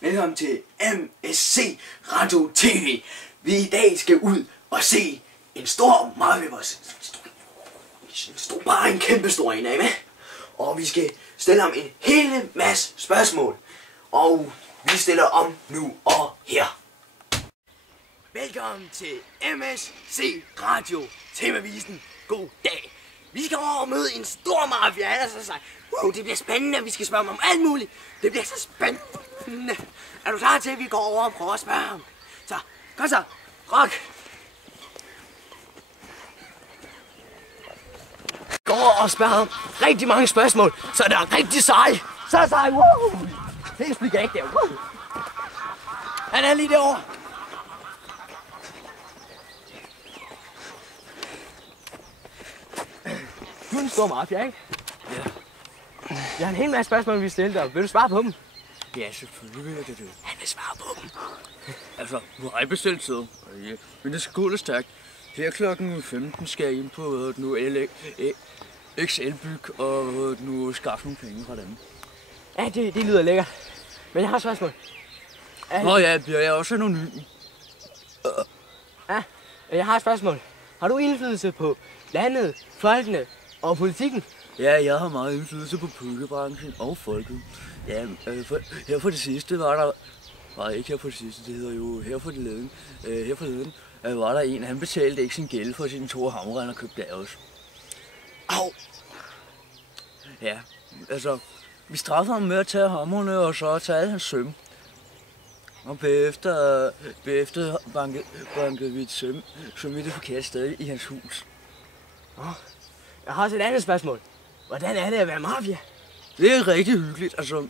Velkommen til MSC Radio TV. Vi i dag skal ud og se en stor bare en kæmpe stor en af med. Og vi skal stille ham en hele masse spørgsmål. Og vi stiller om nu og her. Velkommen til MSC Radio TV-avisen. God dag. Vi skal over og møde en stor mafia. Han er så sej. Det bliver spændende. Vi skal spørge ham om alt muligt. Det bliver så spændende. Er du klar til, at vi går over og prøver at spørge ham? Så, kom så. Rock. Gå over og spørge ham rigtig mange spørgsmål, så det er rigtig sej. Så sej. Wow. Helt bliver ikke der. Wow. Han er lige derovre. Du er en stor mafia, ikke? Ja. Jeg har en hel masse spørgsmål, vi stiller dig. Vil du svare på dem? Ja, selvfølgelig vil jeg det. Han vil svare på dem. Altså, nu har jeg bestilt tid. Ja. Men det skal gå lidt stærkt. Her klokken 15 skal jeg ind på XL-byg og nu skaffe nogle penge fra dem. Ja, det lyder lækkert. Men jeg har et spørgsmål. Nå ja, bliver jeg også anonym? Ja, jeg har et spørgsmål. Har du indflydelse på landet, folkene og politikken? Ja, jeg har meget indflydelse på pølgebranchen og folket. Ja, her for det sidste var der... Nej, ikke her for det sidste, det hedder jo her for det leden. Her forleden var der en, han betalte ikke sin gæld for sine 2 hamre, og købte af os. Au! Ja, altså, vi straffede ham med at tage hammerne og så tage alle hans søm. Og bagefter bankede vi et søm i det forkerte sted i hans hus. Jeg har også et andet spørgsmål. Hvordan er det at være mafia? Det er rigtig hyggeligt. Altså,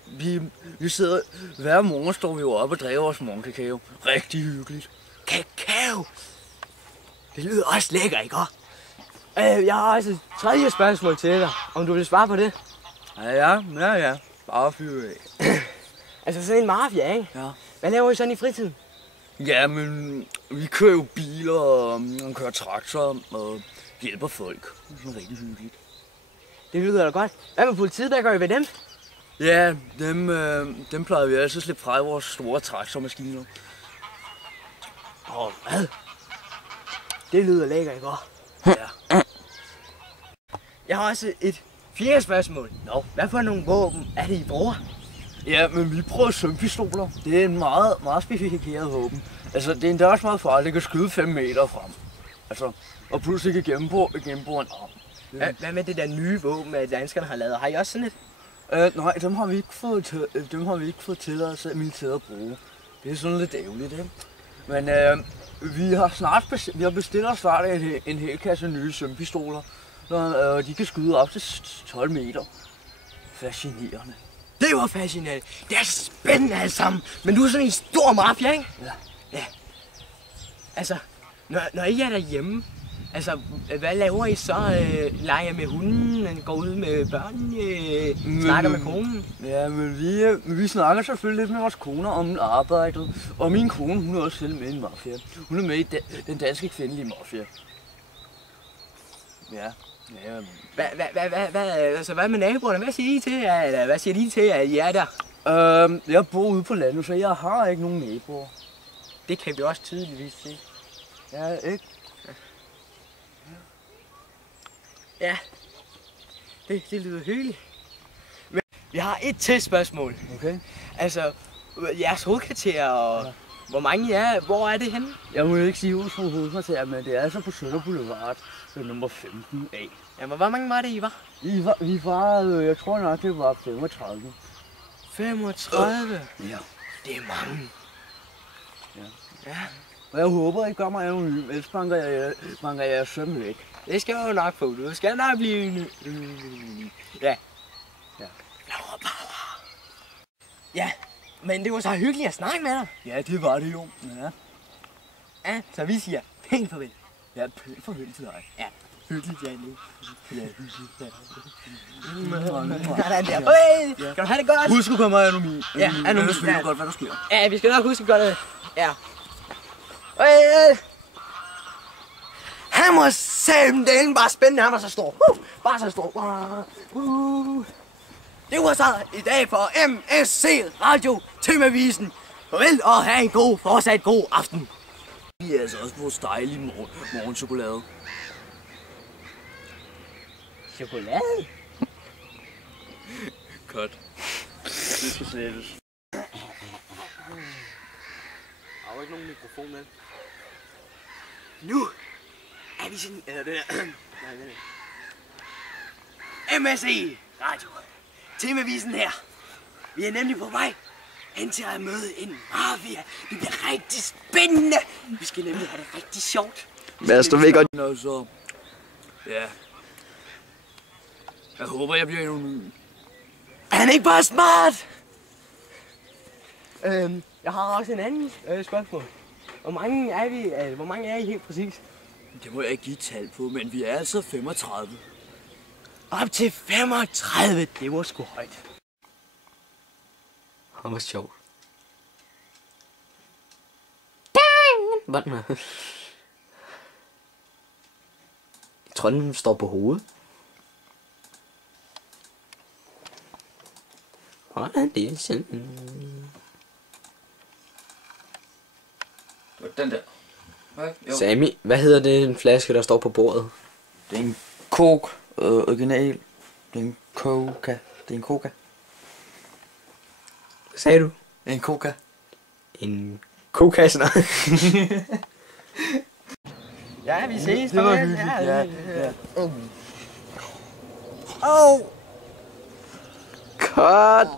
vi sidder... Hver morgen står vi jo op og drikker vores morgenkakao. Rigtig hyggeligt. Kakao! Det lyder også lækker, ikke? Jeg har også et tredje spørgsmål til dig. Om du vil svare på det? Ja. Bare fyre af. Altså sådan en mafia, ikke? Ja. Hvad laver I sådan i fritiden? Ja, men vi kører jo biler og kører traktor og hjælper folk. Det er sådan rigtig hyggeligt. Det lyder da godt. Hvad med politiet? Hvad gør I ved dem? Ja, dem plejer vi altid at slippe fra i vores store traktormaskiner. Hvad? Det lyder lækker, ikke? Ja. Jeg har også et fjerde spørgsmål. Hvad for nogle våben er det, I bruger? Ja, men vi prøver sømpistoler. Det er en meget, meget specifikeret våben. Altså, det er endda også meget farligt. Det kan skyde 5 meter frem. Altså, og pludselig kan gennembore en arm. Hvad med det der nye våben, at danskerne har lavet? Har I også sådan et? Nej, dem har vi ikke fået tilladelse af militæret at bruge. Det er sådan lidt ærgerligt, ikke? Men vi har bestilt os snart en hel kasse nye sømpistoler. De kan skyde op til 12 meter. Fascinerende. Det var fascinerende. Det er spændende alt sammen. Men du er sådan en stor mafia, ikke? Ja. Altså, når I er derhjemme, altså, hvad laver I så? Leger med hunden, går ud med børnene, snakker med konen? Ja, men vi snakker selvfølgelig lidt med vores koner om arbejdet. Og min kone, hun er også selv med i en mafia. Hun er med i den danske kvindelige mafia. Ja. Hvad med naboerne? Hvad siger de til, at I er der? Jeg bor ude på landet, så jeg har ikke nogen naboer. Det kan vi også tydeligvis se. Ja, ikke? Ja, det lyder hyggeligt. Men vi har et til spørgsmål. Okay. Altså, jeres hovedkvarter og hvor mange I er, hvor er det henne? Jeg må jo ikke sige vores hovedkvarter, men det er altså på Sønder Boulevard, nummer 15A. Jamen, hvor mange var det, I var? Vi var, jeg tror nok, det var 35. 35? Ja. Det er mange. Ja. Og jeg håber, I gør mig anonym, ellers banker jeg søm væk. Det skal jeg jo nok få. Du skal nok blive Ja. Ja, men det var så hyggeligt at snakke med dig. Ja, det var det jo. Ja, så vi siger pænt farvel. Ja, pænt farvel til dig. Ja, hyggeligt, Janne. Ja, hyggeligt. Sådan der. Hey, kan du have det godt? Husk at komme mig anonym. Ja, anonym. Jeg ved godt, hvad der sker. Ja, vi skal nok huske at gøre det. Ja. Hey. Han var simpelthen bare spændende. Han var så stor. Bare så stor. Det var så i dag for MSC Radio Temavisen. Farvel og have en fortsat god aften. Vi er altså også vores dejlige morgenchokolade. Chokolade? Godt. Det skal slettes. Der er jo ikke nogen mikrofon med. Nu er vi sådan... MSE Radio. Temavisen her. Vi er nemlig på vej hen til at møde en mafia. Det bliver rigtig spændende. Vi skal nemlig have det rigtig sjovt. Master vil godt. Nå, så... Ja. Jeg håber, jeg bliver anonym. Er han ikke bare smart? Jeg har også en anden spørgsmål. Hvor mange er I helt præcis? Det må jeg ikke give tal på, men vi er altså 35. Op til 35, det var sgu højt. Det var sjovt. Jeg tror, den står på hovedet. Det er sådan. Den der. Sami, hvad hedder det, en flaske, der står på bordet? Det er en Coke, original. Det er en Coca. Det er en Coca. Hvad sagde du? Det er en Coca. En kokasse, nej. Ja, vi ses. Det var hyggeligt. Ja. Oh. Cut!